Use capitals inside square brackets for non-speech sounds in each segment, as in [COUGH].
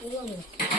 ఏ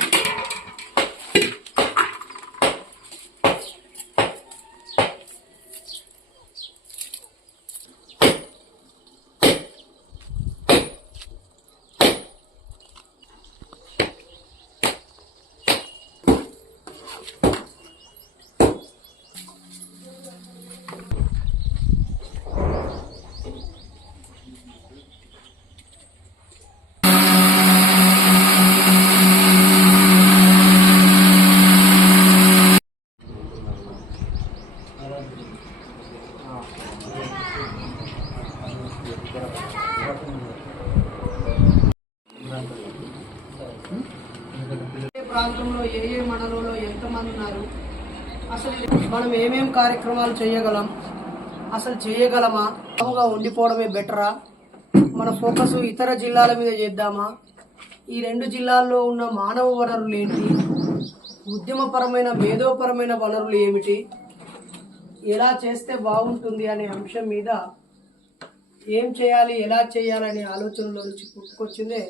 ప్రాంతంలో ఏ ఏ మండలంలో ఎంతమంది ఉన్నారు? అసలు మనం ఏమేం కార్యక్రమాలు చేయగలం? అసలు చేయగలమా? మామూలుగా ఉండిపోవడమే బెటరా? మన ఫోకస్ ఇతర జిల్లాల మీద చేద్దామా? ఈ రెండు జిల్లాల్లో ఉన్న మానవ వనరులు ఏంటి? ఉద్యమపరమైన మేధోపరమైన వనరులు ఏమిటి? ఎలా చేస్తే బాగుంటుంది అనే అంశం మీద ఏం చేయాలి ఎలా చేయాలనే ఆలోచనలో నుంచి పుట్టుకొచ్చిందే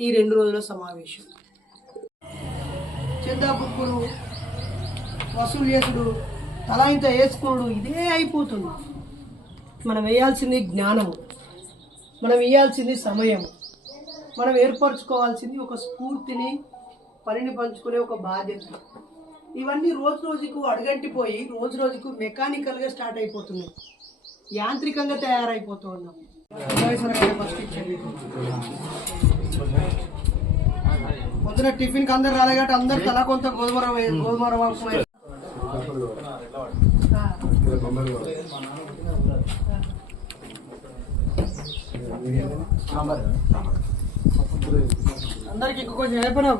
ఈ రెండు రోజుల సమావేశం. చందా బుక్కులు వసూలు చేసుడు తల ఇంత వేసుకోడు ఇదే అయిపోతుంది. మనం వేయాల్సింది జ్ఞానము. మనం వేయాల్సింది సమయం మనం ఏర్పరచుకోవాల్సింది ఒక స్ఫూర్తిని పనిని పంచుకునే ఒక బాధ్యత. ఇవన్నీ రోజు రోజుకు అడుగంటిపోయి రోజు రోజుకు మెకానికల్గా స్టార్ట్ అయిపోతున్నాయి. యాంత్రికంగా తయారైపోతూ ఉన్నాం. ఫస్ట్ ఇచ్చేది పొద్దున టిఫిన్కి అందరు రాలే కాబట్టి అందరు తల కొంత గోధుమ గోధుమ రవ్వ అందరికి ఇంకో కొంచెం చెప్పినాం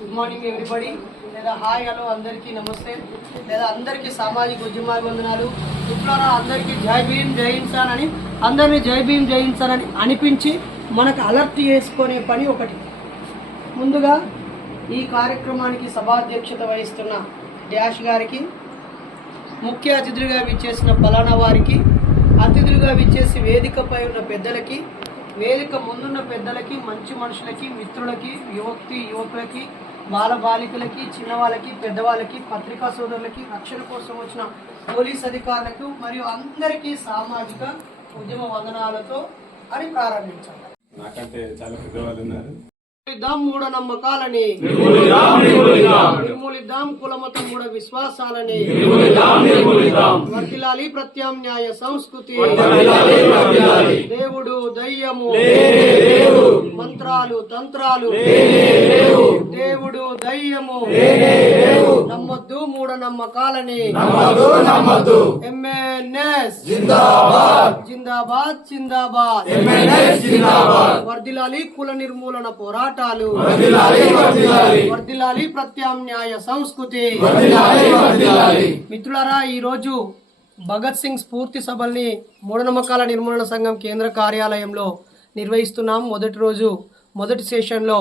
గుడ్ మార్నింగ్ ఎవ్రీబడి లేదా హాయ్ హలో అందరికీ నమస్తే. లేదా అందరికీ సామాజిక ఉద్యమాభివందనాలు. ఇట్లా అందరికీ జై భీం జై ఇన్సాన్ అని అందరినీ జై భీం జై అని అనిపించి మనకు అలర్ట్ చేసుకునే పని ఒకటి. ముందుగా ఈ కార్యక్రమానికి సభాధ్యక్షత వహిస్తున్న డ్యాష్ గారికి ముఖ్య అతిథులుగా విచ్చేసిన పలానా వారికి అతిథులుగా విచ్చేసి వేదికపై ఉన్న పెద్దలకి వేదిక ముందున్న పెద్దలకి మంచి మనుషులకి మిత్రులకి యువక్తి యువకులకి బాల బాలికలకి చిన్నవాళ్ళకి పెద్దవాళ్ళకి పత్రికా సోదరులకి రక్షణ కోసం వచ్చిన పోలీస్ అధికారులకు మరియు అందరికీ సామాజిక ఉద్యమ వందనాలతో అని ప్రారంభించాలి. నాకంటే చాలా పెద్దవాళ్ళు ఉన్నారు. నిర్మూలిద్దాం మూఢ నమ్మకాలని నిర్మూలిద్దాం కులమత మూఢ విశ్వాసాలని వర్తిలాలి ప్రత్యామ్నాయ సంస్కృతి. దేవుడు దయ్యము. మంత్రాలు తంత్రాలు. దేవుడు దయ్యము. నమ్మొద్దు మూఢ నమ్మకాలని ఎంఎన్ఎస్ జిందాబాద్. జిందాబాద్ వర్దిలాలి కుల నిర్మూలన పోరాటాలు వర్దిలాలి ప్రత్యామ్నాయ సంస్కృతి. మిత్రులారా ఈ రోజు భగత్ సింగ్ స్ఫూర్తి సభల్ని మూఢనమ్మకాల నిర్మూలన సంఘం కేంద్ర కార్యాలయంలో నిర్వహిస్తున్నాం. మొదటి రోజు మొదటి సెషన్లో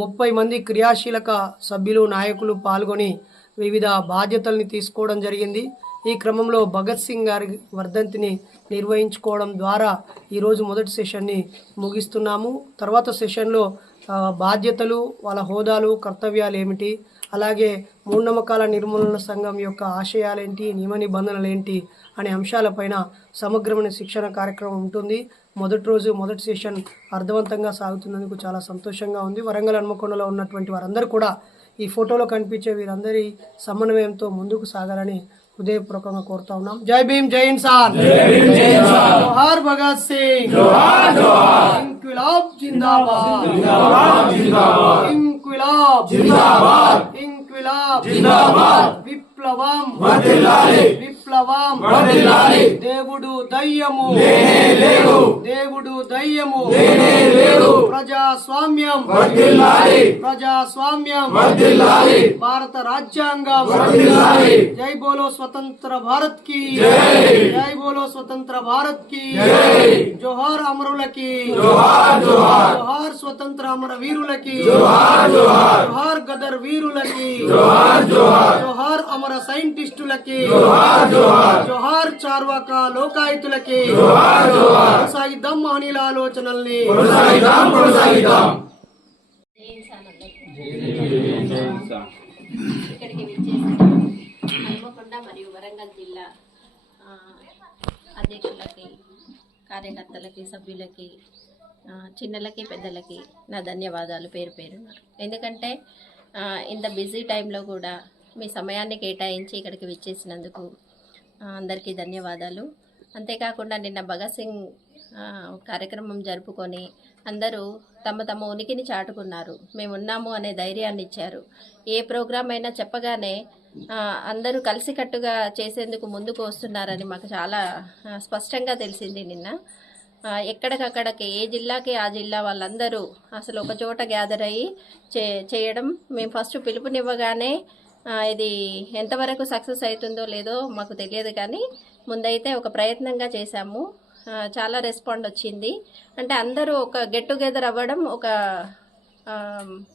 ముప్పై మంది క్రియాశీలక సభ్యులు నాయకులు పాల్గొని వివిధ బాధ్యతల్ని తీసుకోవడం జరిగింది. ఈ క్రమంలో భగత్ సింగ్ గారి వర్ధంతిని నిర్వహించుకోవడం ద్వారా ఈరోజు మొదటి సెషన్ని ముగిస్తున్నాము. తర్వాత సెషన్లో బాధ్యతలు వాళ్ళ హోదాలు కర్తవ్యాలు ఏమిటి అలాగే మూఢనమ్మకాల నిర్మూలన సంఘం యొక్క ఆశయాలేంటి నియమ నిబంధనలు ఏంటి అనే అంశాలపైన సమగ్రమైన శిక్షణ కార్యక్రమం ఉంటుంది. మొదటి రోజు మొదటి సెషన్ అర్థవంతంగా సాగుతున్నందుకు చాలా సంతోషంగా ఉంది. వరంగల్ హన్మకొండలో ఉన్నటువంటి వారందరూ కూడా ఈ ఫోటోలో కనిపించే వీరందరి సమన్వయంతో ముందుకు సాగాలని హృదయపూర్వకంగా కోరుతా ఉన్నాం. జై భీమ్ జై ఇన్సాన్ జోహార్ భగత్ సింగ్. ఇంక్విలాబ్ జిందాబాద్. ఇంక్విలాబ్ జిందాబాద్. ఇంక్విలాబ్. జిందాబాద్. విప్లవం. విప్లవం దేవుడు దయ్యము. దేవుడు దయ్యము. ప్రజాస్వామ్యం. ప్రజాస్వామ్యం. భారత రాజ్యాంగం. జై బోలో స్వతంత్ర భారత్కి. జై. బోలో స్వతంత్ర భారత్కి. జోహార్ అమరులకి. జోహార్ స్వతంత్ర అమర వీరులకి. జోహార్ గదర్ వీరులకి. జోహార్ అమర సైంటిస్టులకి. జోహార్. చార్వాక లోకాయుతులకి కొనసాగిద్దాం మహనీయుల ఆలోచనల్ని. ఇక్కడికి విచ్చేసిన హన్మకొండ మరియు వరంగల్ జిల్లా అధ్యక్షులకి కార్యకర్తలకి సభ్యులకి చిన్నలకి పెద్దలకి నా ధన్యవాదాలు పేరు పేరున. ఎందుకంటే ఇంత బిజీ టైంలో కూడా మీ సమయాన్ని కేటాయించి ఇక్కడికి విచ్చేసినందుకు అందరికీ ధన్యవాదాలు. అంతేకాకుండా నిన్న భగత్ సింగ్ కార్యక్రమం జరుపుకొని అందరూ తమ తమ ఉనికిని చాటుకున్నారు. మేము ఉన్నాము అనే ధైర్యాన్ని ఇచ్చారు. ఏ ప్రోగ్రాం అయినా చెప్పగానే అందరూ కలిసికట్టుగా చేసేందుకు ముందుకు వస్తున్నారని మాకు చాలా స్పష్టంగా తెలిసింది నిన్న. ఎక్కడికక్కడికి ఏ జిల్లాకి ఆ జిల్లా వాళ్ళందరూ అసలు ఒక చోట గ్యాదర్ అయ్యి చే చేయడం మేము ఫస్ట్ పిలుపునివ్వగానే ఇది ఎంతవరకు సక్సెస్ అవుతుందో లేదో మాకు తెలియదు కానీ ముందైతే ఒక ప్రయత్నంగా చేశాము. చాలా రెస్పాండ్ వచ్చింది. అంటే అందరూ ఒక గెట్ టుగెదర్ అవ్వడం ఒక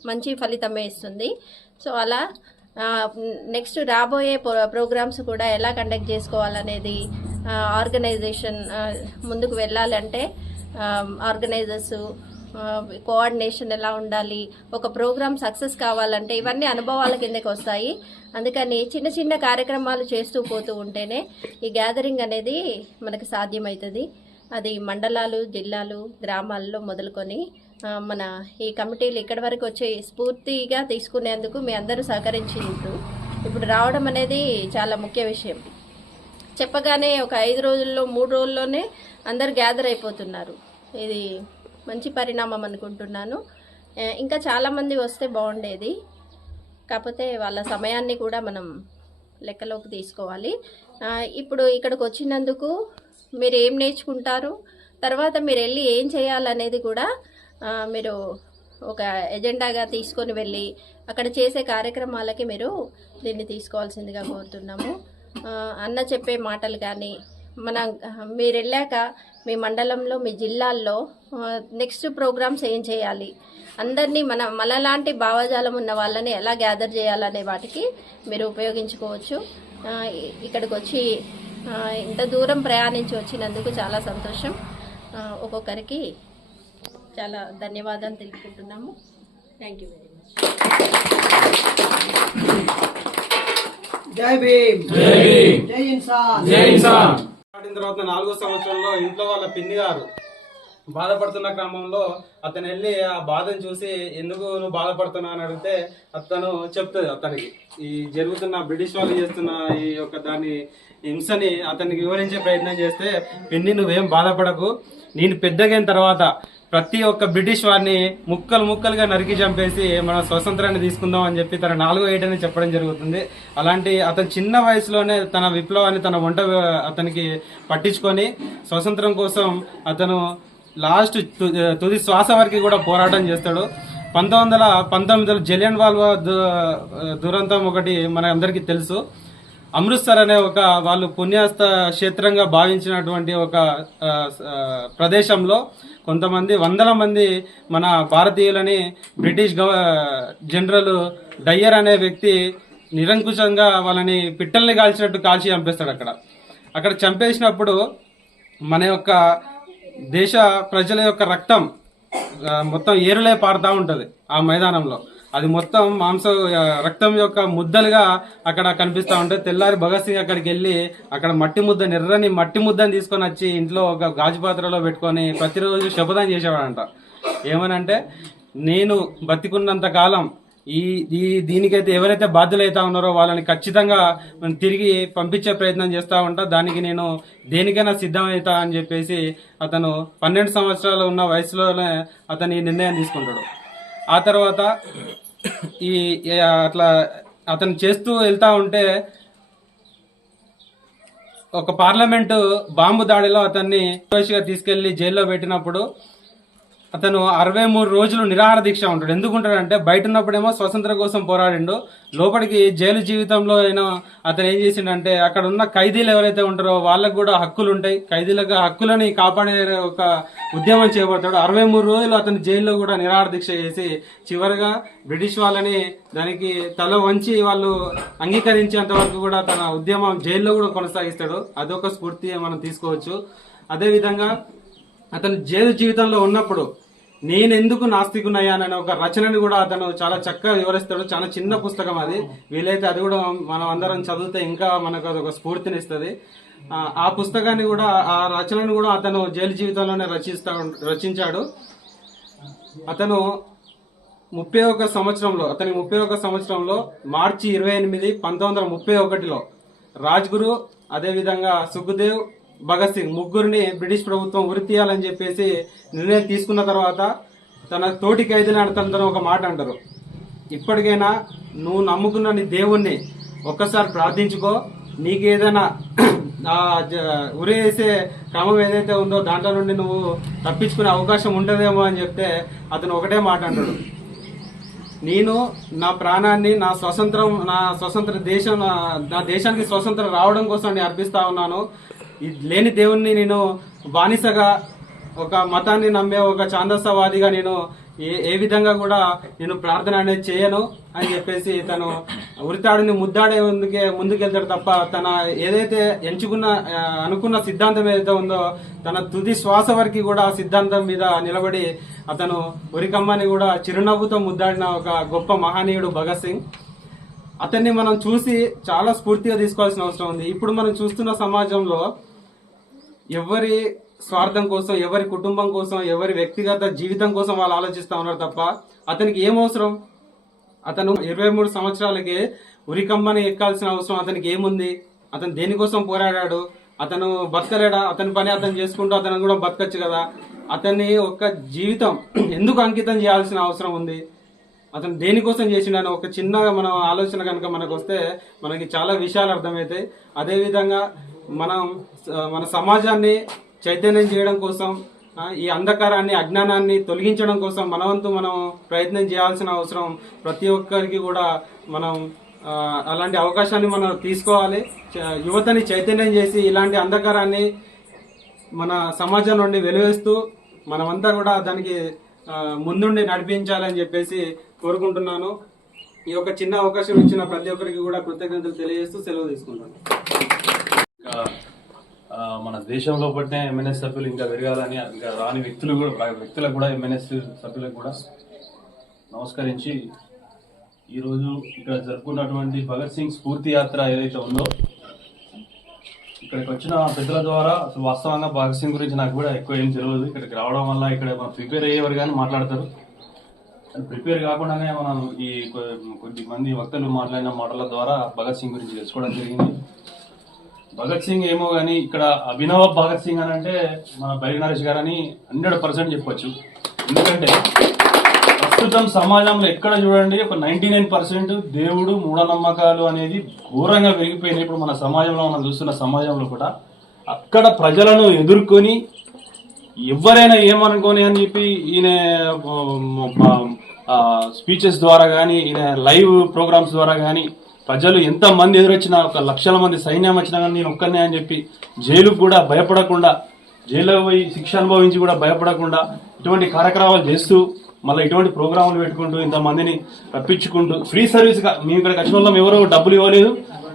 మంచి ఫలితమే ఇస్తుంది. సో అలా నెక్స్ట్ రాబోయే ప్రోగ్రామ్స్ కూడా ఎలా కండక్ట్ చేసుకోవాలనేది ఆర్గనైజేషన్ ముందుకు వెళ్ళాలంటే ఆర్గనైజర్స్ కోఆర్డినేషన్ ఎలా ఉండాలి ఒక ప్రోగ్రామ్ సక్సెస్ కావాలంటే ఇవన్నీ అనుభవాల కిందకి వస్తాయి. అందుకని చిన్న చిన్న కార్యక్రమాలు చేస్తూ పోతూ ఉంటేనే ఈ గ్యాదరింగ్ అనేది మనకు సాధ్యమవుతుంది అది మండలాలు జిల్లాలు గ్రామాల్లో మొదలుకొని మన ఈ కమిటీలు ఇక్కడి వరకు వచ్చే స్ఫూర్తిగా తీసుకునేందుకు మీ అందరూ సహకరించిండ్రు ఇప్పుడు రావడం అనేది చాలా ముఖ్య విషయం. చెప్పగానే ఒక ఐదు రోజుల్లో మూడు రోజుల్లోనే అందరు గ్యాదర్ అయిపోతున్నారు. ఇది మంచి పరిణామం అనుకుంటున్నాను. ఇంకా చాలామంది వస్తే బాగుండేది. కాకపోతే వాళ్ళ సమయాన్ని కూడా మనం లెక్కలోకి తీసుకోవాలి. ఇప్పుడు ఇక్కడికి వచ్చినందుకు మీరు ఏం నేర్చుకుంటారు? తర్వాత మీరు వెళ్ళి ఏం చేయాలనేది కూడా మీరు ఒక ఎజెండాగా తీసుకొని వెళ్ళి అక్కడ చేసే కార్యక్రమాలకి మీరు దీన్ని తీసుకోవాల్సిందిగా కోరుతున్నాము. అన్న చెప్పే మాటలు కానీ మన మీరు వెళ్ళాక మీ మండలంలో మీ జిల్లాల్లో నెక్స్ట్ ప్రోగ్రామ్స్ ఏం చేయాలి? అందరినీ మన మనలాంటి భావజాలం ఉన్న వాళ్ళని ఎలా గ్యాదర్ చేయాలనే వాటికి మీరు ఉపయోగించుకోవచ్చు. ఇక్కడికి వచ్చి ఇంత దూరం ప్రయాణించి వచ్చినందుకు చాలా సంతోషం. ఒక్కొక్కరికి చాలా ధన్యవాదాలు తెలుపుకుంటున్నాము. థ్యాంక్ యూ వెరీ మచ్ జై భీమ్. జై ఇన్సాన్. దాటిన తర్వాత నాలుగో సంవత్సరంలో ఇంట్లో వాళ్ళ పిన్ని గారు బాధపడుతున్న క్రమంలో అతను వెళ్ళి ఆ బాధను చూసి ఎందుకు నువ్వు బాధపడుతున్నావు? అని అడిగితే అతను చెప్తుంది అతనికి. ఈ జరుగుతున్న బ్రిటిష్ వాళ్ళు చేస్తున్న ఈ యొక్క దాని హింసని అతనికి వివరించే ప్రయత్నం చేస్తే పిన్ని నువ్వేం బాధపడకు. నేను పెద్దగైన తర్వాత ప్రతి ఒక్క బ్రిటిష్ వారిని ముక్కలు ముక్కలుగా నరికి చంపేసి మన స్వతంత్రాన్ని తీసుకుందాం అని చెప్పి తన నాలుగో ఏటని చెప్పడం జరుగుతుంది. అలాంటి అతను చిన్న వయసులోనే తన విప్లవాన్ని తన వంట అతనికి పట్టించుకొని స్వతంత్రం కోసం అతను లాస్ట్ తుది శ్వాస వరకు కూడా పోరాటం చేస్తాడు. పంతొమ్మిది వందల పంతొమ్మిదిలో జలియన్ వాల్వా దు- దురంతం ఒకటి మన అందరికీ తెలుసు. అమృత్సర్ అనే ఒక వాళ్ళు పుణ్యాస్త క్షేత్రంగా భావించినటువంటి ఒక ప్రదేశంలో కొంతమంది వందల మంది మన భారతీయులని బ్రిటిష్ గవ జనరల్ డయ్యర్ అనే వ్యక్తి నిరంకుశంగా వాళ్ళని పిట్టల్ని కాల్చినట్టు కాల్చి చంపేస్తాడు అక్కడ. అక్కడ చంపేసినప్పుడు మన యొక్క దేశ ప్రజల యొక్క రక్తం మొత్తం ఏరులే పారుతూ ఉంటుంది ఆ మైదానంలో. అది మొత్తం మాంస రక్తం యొక్క ముద్దలుగా అక్కడ కనిపిస్తూ ఉంటే తెల్లారి భగత్ సింగ్ అక్కడికి వెళ్ళి అక్కడ మట్టి ముద్ద ఎర్రని మట్టి ముద్దని తీసుకొని వచ్చి ఇంట్లో ఒక గాజు పాత్రలో పెట్టుకొని ప్రతిరోజు శపథం చేసేవాడంట. ఏమనంటే నేను బతికున్నంత కాలం ఈ ఈ దీనికైతే ఎవరైతే బాధ్యులైతే ఉన్నారో వాళ్ళని ఖచ్చితంగా తిరిగి పంపించే ప్రయత్నం చేస్తూ ఉంటా. దానికి నేను దేనికైనా సిద్ధమవుతా అని చెప్పేసి అతను పన్నెండు సంవత్సరాలు ఉన్న వయసులోనే అతను ఈ నిర్ణయం తీసుకుంటాడు. ఆ తర్వాత ఈ అట్లా అతను చేస్తూ వెళ్తా ఉంటే ఒక పార్లమెంటు బాంబు దాడిలో అతన్ని గా తీసుకెళ్ళి జైల్లో పెట్టినప్పుడు అతను అరవై మూడు రోజులు నిరాహార దీక్ష ఉంటాడు. ఎందుకు ఉంటాడంటే బయట ఉన్నప్పుడేమో స్వతంత్ర కోసం పోరాడిండు. లోపలికి జైలు జీవితంలో అయినా అతను ఏం చేసిండంటే అక్కడ ఉన్న ఖైదీలు ఎవరైతే ఉంటారో వాళ్ళకు కూడా హక్కులు ఉంటాయి ఖైదీలకు హక్కులని కాపాడే ఒక ఉద్యమం చేపడతాడు అరవై మూడు రోజులు అతను జైల్లో కూడా నిరాహార దీక్ష చేసి చివరిగా బ్రిటిష్ వాళ్ళని దానికి తల వంచి వాళ్ళు అంగీకరించేంత వరకు కూడా తన ఉద్యమం జైల్లో కూడా కొనసాగిస్తాడు. అదొక స్ఫూర్తి మనం తీసుకోవచ్చు. అదేవిధంగా అతను జైలు జీవితంలో ఉన్నప్పుడు నేనెందుకు ఎందుకు ఒక రచనని కూడా అతను చాలా చక్కగా వివరిస్తాడు. చాలా చిన్న పుస్తకం అది. వీలైతే అది కూడా మనం అందరం చదివితే ఇంకా మనకు అది ఒక స్ఫూర్తినిస్తుంది ఇస్తుంది. ఆ పుస్తకాన్ని కూడా ఆ రచనను కూడా అతను జైలు జీవితంలోనే రచిస్తా రచించాడు. అతను ముప్పై ఒక సంవత్సరంలో అతని ముప్పై ఒక సంవత్సరంలో మార్చి ఇరవై ఎనిమిది పంతొమ్మిది వందల ముప్పై ఒకటిలో రాజ్గురు అదేవిధంగా సుఖదేవ్ భగత్ సింగ్ ముగ్గురిని బ్రిటిష్ ప్రభుత్వం ఉరి తీయాలని చెప్పేసి నిర్ణయం తీసుకున్న తర్వాత తన తోటి ఖైదీని తనతో ఒక మాట అంటారు. ఇప్పటికైనా నువ్వు నమ్ముకున్న నీ దేవుణ్ణి ఒక్కసారి ప్రార్థించుకో. నీకేదైనా [CLEARS THROAT] జ- ఉరి వేసే క్రమం ఏదైతే ఉందో దాంట్లో నుండి నువ్వు తప్పించుకునే అవకాశం ఉండదేమో అని చెప్తే అతను ఒకటే మాట అంటాడు. నేను నా ప్రాణాన్ని నా స్వతంత్రం నా స్వతంత్ర దేశం నా- నా దేశానికి స్వతంత్రం రావడం కోసం నేను అర్పిస్తా ఉన్నాను. లేని దేవుణ్ణి నేను బానిసగా ఒక మతాన్ని నమ్మే ఒక ఛాందసవాదిగా నేను ఏ ఏ విధంగా కూడా నేను ప్రార్థన అనేది చేయను అని చెప్పేసి తను ఉరితాడుని ముద్దాడే ముందుకే ముందుకెళ్తాడు తప్ప తన ఏదైతే ఎంచుకున్న అనుకున్న సిద్ధాంతం ఏదైతే ఉందో తన తుది శ్వాస వరకు కూడా సిద్ధాంతం మీద నిలబడి అతను ఉరికమ్మని కూడా చిరునవ్వుతో ముద్దాడిన ఒక గొప్ప మహనీయుడు భగత్ సింగ్. అతన్ని మనం చూసి చాలా స్ఫూర్తిగా తీసుకోవాల్సిన అవసరం ఉంది. ఇప్పుడు మనం చూస్తున్న సమాజంలో ఎవరి స్వార్థం కోసం ఎవరి కుటుంబం కోసం ఎవరి వ్యక్తిగత జీవితం కోసం వాళ్ళు ఆలోచిస్తూ ఉన్నారు తప్ప అతనికి ఏం అవసరం? అతను ఇరవై మూడు సంవత్సరాలకి ఉరికమ్మని ఎక్కాల్సిన అవసరం అతనికి ఏముంది? అతను దేనికోసం పోరాడాడు? అతను బతకలేడా? అతని పని అతను చేసుకుంటూ అతను కూడా బతకచ్చు కదా. అతన్ని ఒక జీవితం ఎందుకు అంకితం చేయాల్సిన అవసరం ఉంది? అతను దేనికోసం చేసిండని ఒక చిన్న మనం ఆలోచన కనుక మనకు వస్తే మనకి చాలా విషయాలు అర్థమవుతాయి అదేవిధంగా మనం మన సమాజాన్ని చైతన్యం చేయడం కోసం ఈ అంధకారాన్ని అజ్ఞానాన్ని తొలగించడం కోసం మనవంతు మనం ప్రయత్నం చేయాల్సిన అవసరం ప్రతి ఒక్కరికి కూడా మనం అలాంటి అవకాశాన్ని మనం తీసుకోవాలి. చ- యువతని చైతన్యం చేసి ఇలాంటి అంధకారాన్ని మన సమాజం నుండి వెలువేస్తూ మనమంతా కూడా దానికి ముందుండి నడిపించాలని చెప్పేసి కోరుకుంటున్నాను. ఈ యొక్క చిన్న అవకాశం ఇచ్చిన ప్రతి ఒక్కరికి కూడా కృతజ్ఞతలు తెలియజేస్తూ సెలవు తీసుకుంటాను. మన దేశంలో పట్టిన ఎంఎన్ఎస్ సభ్యులు ఇంకా పెరగాలని ఇంకా రాని వ్యక్తులు కూడా వ్యక్తులకు కూడా ఎంఎన్ఎస్ సభ్యులకు కూడా నమస్కరించి ఈరోజు ఇక్కడ జరుపుకున్నటువంటి భగత్ సింగ్ స్ఫూర్తి యాత్ర ఏదైతే ఉందో ఇక్కడికి వచ్చిన పెద్దల ద్వారా అసలు వాస్తవంగా భగత్ సింగ్ గురించి నాకు కూడా ఎక్కువ ఏం తెలియదు ఇక్కడికి రావడం వల్ల ఇక్కడ మనం ప్రిపేర్ అయ్యేవారు కానీ మాట్లాడతారు. ప్రిపేర్ కాకుండానే మనం ఈ కొ- కొద్ది మంది వక్తలు మాట్లాడిన మాటల ద్వారా భగత్ సింగ్ గురించి తెలుసుకోవడం జరిగింది. భగత్ సింగ్ ఏమో కానీ ఇక్కడ అభినవ భగత్ సింగ్ అని అంటే మన బైరి నరేష్ గారని హండ్రెడ్ పర్సెంట్ చెప్పొచ్చు. ఎందుకంటే ప్రస్తుతం సమాజంలో ఎక్కడ చూడండి ఒక నైన్టీ నైన్ పర్సెంట్ దేవుడు మూఢనమ్మకాలు అనేది ఘోరంగా పెరిగిపోయింది ఇప్పుడు మన సమాజంలో మనం చూస్తున్న సమాజంలో కూడా. అక్కడ ప్రజలను ఎదుర్కొని ఎవరైనా ఏమనుకోని అని చెప్పి ఈయన స్పీచెస్ ద్వారా కానీ ఈయన లైవ్ ప్రోగ్రామ్స్ ద్వారా కానీ ప్రజలు ఎంత మంది ఎదురొచ్చినా ఒక లక్షల మంది సైన్యం వచ్చినా కానీ నేను ఒక్కనే అని చెప్పి జైలు కూడా భయపడకుండా జైల్లో పోయి శిక్ష అనుభవించి కూడా భయపడకుండా ఇటువంటి కార్యక్రమాలు చేస్తూ మళ్ళీ ఇటువంటి ప్రోగ్రాములు పెట్టుకుంటూ ఇంతమందిని రప్పించుకుంటూ ఫ్రీ సర్వీస్గా మేము ఇక్కడికి వచ్చిన వాళ్ళం ఎవరో డబ్బులు ఇవ్వలేదు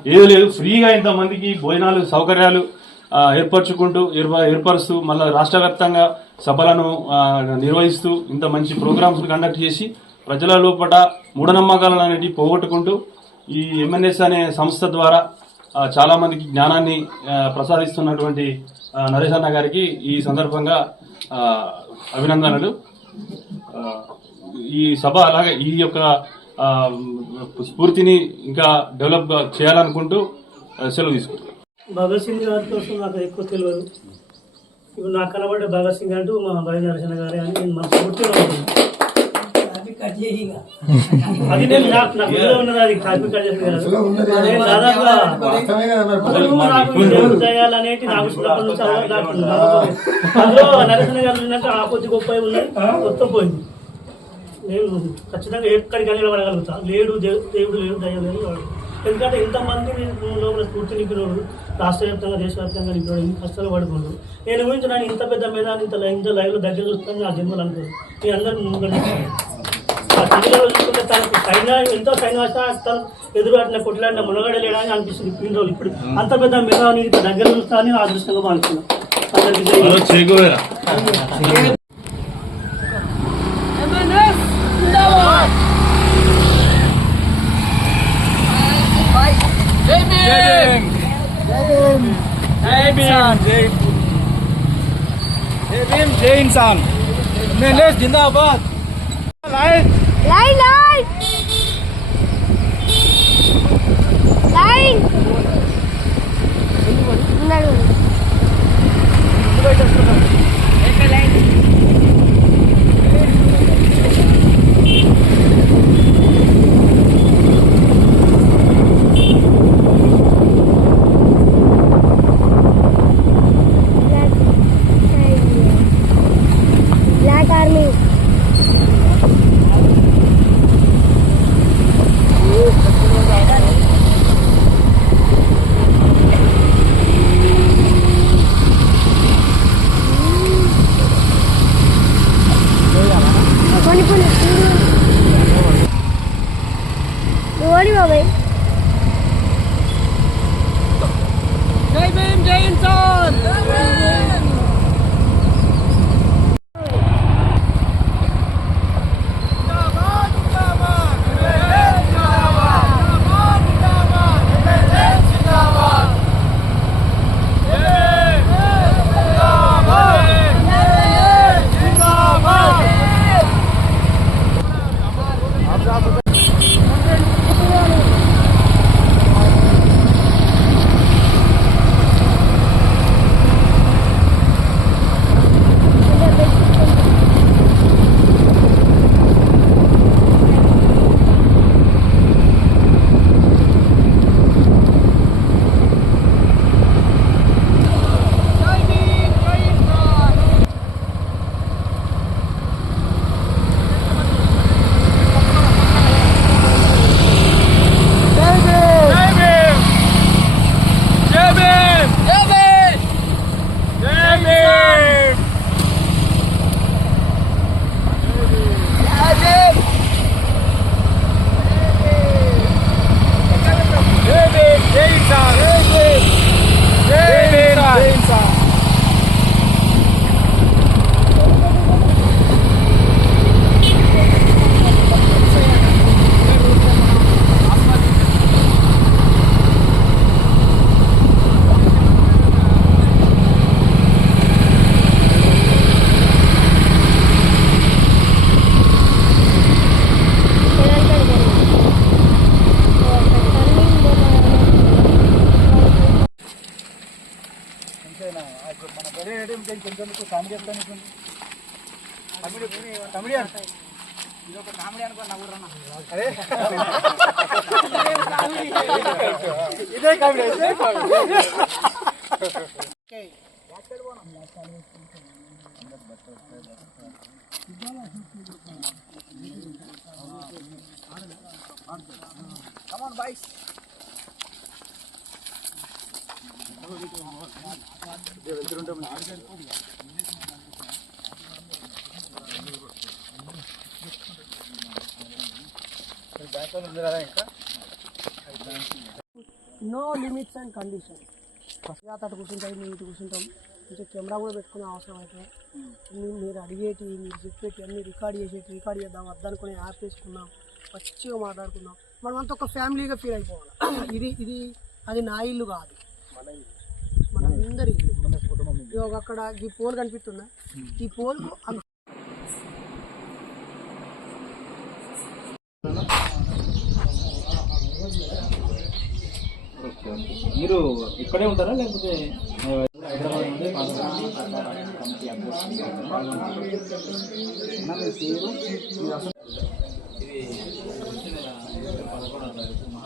ఏది లేదు ఫ్రీగా ఇంతమందికి భోజనాలు సౌకర్యాలు ఏర్పరచుకుంటూ ఏర్పరుస్తూ మళ్ళీ రాష్ట్ర వ్యాప్తంగా సభలను నిర్వహిస్తూ ఇంత మంచి ప్రోగ్రామ్స్ కండక్ట్ చేసి ప్రజల లోపల మూఢనమ్మకాలను అనేటివి పోగొట్టుకుంటూ ఈ ఎంఎన్ఎస్ అనే సంస్థ ద్వారా చాలామందికి జ్ఞానాన్ని ప్రసాదిస్తున్నటువంటి నరేష్ అన్న గారికి ఈ సందర్భంగా అభినందనలు. ఈ సభ అలాగే ఈ యొక్క స్ఫూర్తిని ఇంకా డెవలప్ చేయాలనుకుంటూ సెలవు తీసుకుంటాం భగత్ సింగ్ గారి కోసం నాకు ఎక్కువ తెలియదు. ఇప్పుడు నాకు కనబడే భగత్ సింగ్ అంటూ మా భయ నరసింహ గారే అని నేను మనస్ఫూర్తిగా అది నేను నాకు నాకు ఉన్నది అది. నేను దాదాపుగా నాకు చేయాలనేది చిన్నప్పటి నుంచి అలవాటు నాకు ఉంది. అందులో నరసింహ గారు ఉన్నట్టు ఆ కొద్ది గొప్ప ఉన్నాయి మొత్తం పోయింది. నేను ఖచ్చితంగా ఎక్కడికి నిలబడగలుగుతా. లేడు దేవు- దేవుడు లేడు దయ్యం లేదు వాడు. ఎందుకంటే ఇంతమంది లోపల స్ఫూర్తి నింపినోడు రాష్ట్ర వ్యాప్తంగా దేశవ్యాప్తంగా నింపినోడు ఇన్ని కష్టాలు పడుకున్నాడు. నేను ఊహించడానికి ఇంత పెద్ద మీద ఇంత ఇంత లైవ్లో దగ్గర చూస్తాను నా జన్మలు అనుకోను మీ అందరూ టీవీలో చూస్తుంటే తనకు సైన్య ఎంతో సైన్యాస తను ఎదురువాటిన కొట్లాడిన మునగడ లేడా అని అనిపిస్తుంది ఇన్ని రోజులు ఇప్పుడు అంత పెద్ద ఇంత దగ్గర చూస్తానని నా అదృష్టంగా భావిస్తున్నాను అందరికీ Jai Hind. lên lên. Lên. Lên lên. Lên no limits and condition అటు కూర్చుంటాం మేము ఇటు కూర్చుంటాం. కొంచెం కెమెరా కూడా పెట్టుకునే అవసరం అయితే. మీరు అడిగేటి మీరు చెప్పేటి అన్ని రికార్డ్ చేసేటి రికార్డ్ చేద్దాం వద్దనుకునే యాప్ వేసుకున్నాం మంచిగా మాట్లాడుకుందాం మనం అంతా ఒక ఫ్యామిలీగా ఫీల్ అయిపోవాలి. ఇది ఇది అది నా ఇల్లు కాదు. మన అందరి ఇల్లు. అక్కడ ఈ పోల్ కనిపిస్తుందా? ఈ పోల్ మీరు ఇక్కడే ఉంటారా లేకపోతే హైదరాబాద్ నుండి మహాత్మా జ్యోతిరావు పూలే గారు మన సర్కిల్ సర్కిల్ నెక్స్ట్ ఫిబ్రవరి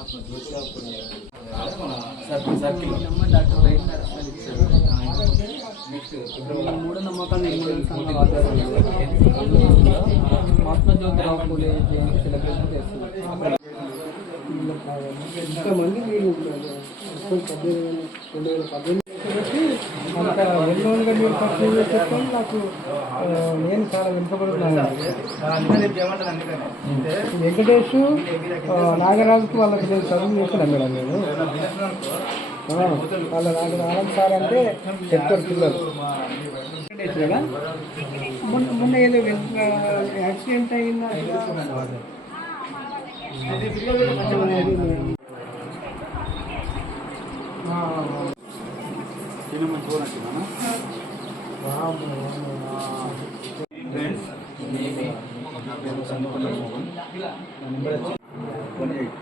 మూఢనమ్మకాలు మహాత్మా జ్యోతిరావు పూలే జయంతి సెలబ్రేషన్ చేస్తున్నారు ఇంతమంది మీరు రెండు వేల పద్దెనిమిది ఎన్నోగా మీరు ఖర్చు పెట్టుకొని నాకు నేను చాలా వెనుకబడుతున్నాను వెంకటేష్ నాగరాజుకి వాళ్ళకి నేను చదువు చేస్తున్నాను మేడం నేను. వాళ్ళ నాకు నారాయణ సార్ అంటే చెప్తారు పిల్లలు. వెంకటేష్ కదా? మొన్న మొన్న ఏదో యాక్సిడెంట్ అయిందా? ఫ్రెండ్స్ నా పేరు సందుపల్లి మోహన్ నా నెంబర్ వచ్చి వన్ ఎయిట్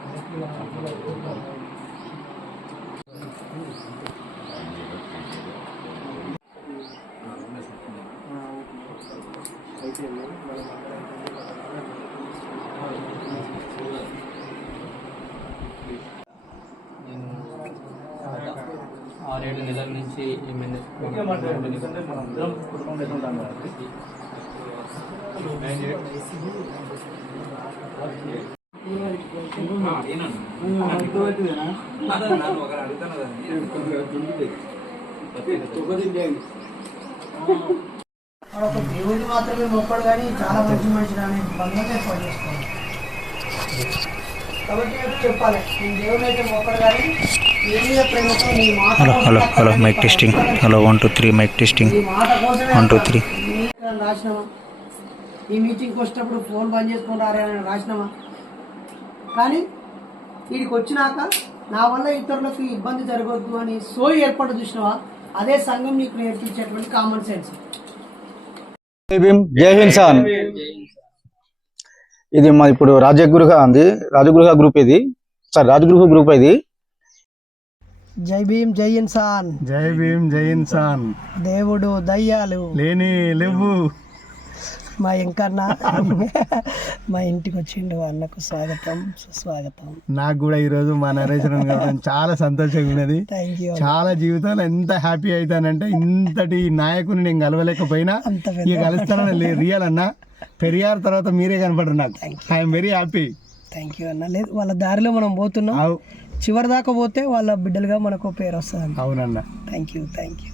నేను ఆరేడు నెలల నుంచి ఒక దేవుడిని మాత్రమే మొక్కడు కానీ చాలా మంచి మనిషి అనే బంధంగా ఏర్పాటు చేసుకోవాలి కాబట్టి మీకు చెప్పాలి నేను దేవుడిని అయితే మొక్కడు కానీ hello hello hello mike testing hello one two three mike testing నీ మాట కోసమే One, two, అంటాను. three. నీ ఇక్కడ రాసినామా? ఈ మీటింగ్కి వచ్చినప్పుడు ఫోన్ బంద్ చేసుకొని రారే అని రాసినామా? కానీ వీడికి వచ్చినాక నా వల్ల ఇతరులకు ఇబ్బంది జరగవద్దు అని సోయి ఏర్పాటు చూసినావా? అదే సంఘం నీకు నేర్పించేటువంటి కామన్ సెన్స్ జై భీమ్ జై హింద్ సాన్ ఇది మా ఇప్పుడు రాజగృహ ఉంది రాజగృహ గ్రూప్ ఇది. సార్ రాజగృహ గ్రూప్ ఇది. జై భీమ్ జై ఇన్సాన్. జై భీమ్ జై ఇన్సాన్. దేవుడు దయ్యాలు. లేని లేవు. మా ఇంకన్న మా ఇంటికి వచ్చిండు అన్నకు స్వాగతం సుస్వాగతం. నాకు కూడా ఈరోజు మా నరేశ్వరం కావడం చాలా సంతోషంగా ఉన్నది. చాలా జీవితాలు ఎంత హ్యాపీ అవుతానంటే ఇంతటి నాయకుని నేను కలవలేకపోయినా ఇక కలుస్తానని రియల్ అన్న. పెరియార్ తర్వాత మీరే కనపడరు నాకు. I'm very happy thank you అన్న. లేదు వాళ్ళ దారిలో మనం పోతున్నాం. చివరి దాకా పోతే వాళ్ళ బిడ్డలుగా మనకు పేరు వస్తుంది అవునన్న. థ్యాంక్ యూ థ్యాంక్ యూ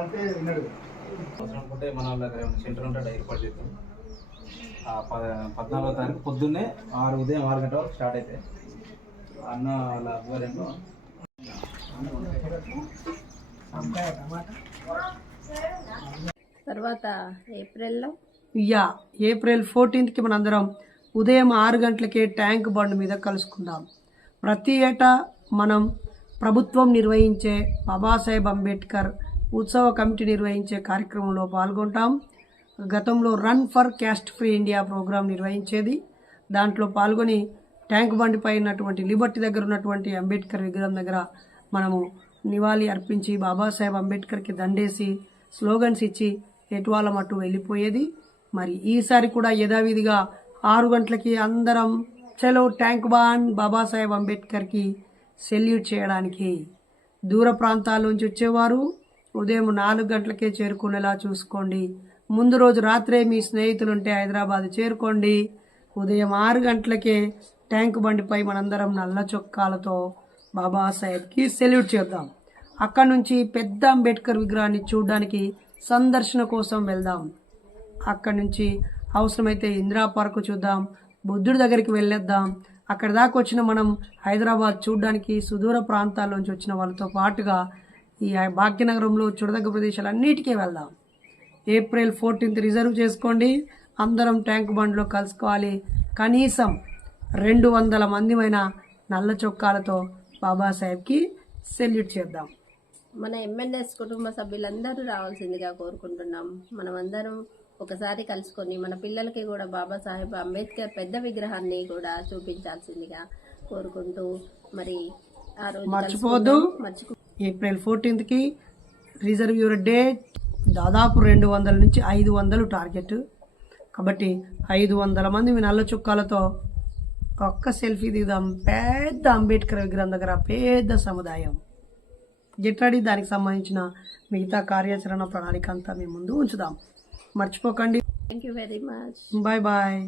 అవసరం అనుకుంటే మన వాళ్ళ సెంటర్ ఉంటే ఏర్పాటు చేద్దాం. పద్నాలుగో తారీఖు పొద్దున్నే ఆరు ఉదయం ఆరు గంటల వరకు స్టార్ట్ అయితే అన్న వాళ్ళ ఆధ్వర్యంలో తర్వాత ఏప్రిల్లో? యా ఏప్రిల్ ఫోర్టీన్త్కి మనందరం ఉదయం ఆరు గంటలకే ట్యాంక్ బండ్ మీద కలుసుకుందాం. ప్రతి ఏటా మనం ప్రభుత్వం నిర్వహించే బాబాసాహెబ్ అంబేద్కర్ ఉత్సవ కమిటీ నిర్వహించే కార్యక్రమంలో పాల్గొంటాం. గతంలో run for caste free India program నిర్వహించేది. దాంట్లో పాల్గొని ట్యాంక్ బండిపై ఉన్నటువంటి లిబర్టీ దగ్గర ఉన్నటువంటి అంబేద్కర్ విగ్రహం దగ్గర మనము నివాళి అర్పించి బాబాసాహెబ్ అంబేద్కర్కి దండేసి స్లోగన్స్ ఇచ్చి ఎటువాల అటు వెళ్ళిపోయేది. మరి ఈసారి కూడా యథావిధిగా ఆరు గంటలకి అందరం చలో ట్యాంక్ బాన్ బాబాసాహెబ్ అంబేద్కర్కి సెల్యూట్ చేయడానికి దూర ప్రాంతాల నుంచి వచ్చేవారు. ఉదయం నాలుగు గంటలకే చేరుకునేలా చూసుకోండి. ముందు రోజు రాత్రే మీ స్నేహితులుంటే హైదరాబాద్ చేరుకోండి. ఉదయం ఆరు గంటలకే ట్యాంక్ బండిపై మనందరం నల్ల చొక్కాలతో బాబాసాహెబ్కి సెల్యూట్ చేద్దాం. అక్కడి నుంచి పెద్ద అంబేద్కర్ విగ్రహాన్ని చూడడానికి సందర్శన కోసం వెళ్దాం. అక్కడి నుంచి అవసరమైతే ఇందిరా పార్క్ చూద్దాం. బుద్ధుడి దగ్గరికి వెళ్ళేద్దాం. అక్కడ దాకా వచ్చిన మనం హైదరాబాద్ చూడడానికి సుదూర ప్రాంతాల నుంచి వచ్చిన వాళ్ళతో పాటుగా ఈ భాగ్యనగరంలో చూడదగ్గ ప్రదేశాలన్నిటికీ వెళ్దాం. ఏప్రిల్ ఫోర్టీన్త్ రిజర్వ్ చేసుకోండి. అందరం ట్యాంక్ బండ్లో కలుసుకోవాలి. కనీసం రెండు వందల మందిమైన నల్ల చొక్కాలతో బాబాసాహెబ్కి సెల్యూట్ చేద్దాం. మన ఎంఎన్ఎస్ కుటుంబ సభ్యులందరూ రావాల్సిందిగా కోరుకుంటున్నాం. మనమందరం ఒకసారి కలుసుకొని మన పిల్లలకి కూడా బాబాసాహెబ్ అంబేద్కర్ పెద్ద విగ్రహాన్ని కూడా చూపించాల్సిందిగా కోరుకుంటూ మరి ఆ రోజు కలుసుకుందాం. మర్చిపో ఏప్రిల్ ఫోర్టీన్త్కి రిజర్వ్ యువర్ డేట్ దాదాపు రెండు వందల నుంచి ఐదు వందలు టార్గెట్. కాబట్టి ఐదు వందల మంది మీ నల్ల చుక్కాలతో ఒక్క సెల్ఫీ దిగుదాం పెద్ద అంబేద్కర్ విగ్రహం దగ్గర పెద్ద సముదాయం. గెట్ రెడీ దానికి సంబంధించిన మిగతా కార్యాచరణ ప్రణాళిక అంతా మేము ముందు ఉంచుదాం. మర్చిపోకండి. Thank you very much bye bye.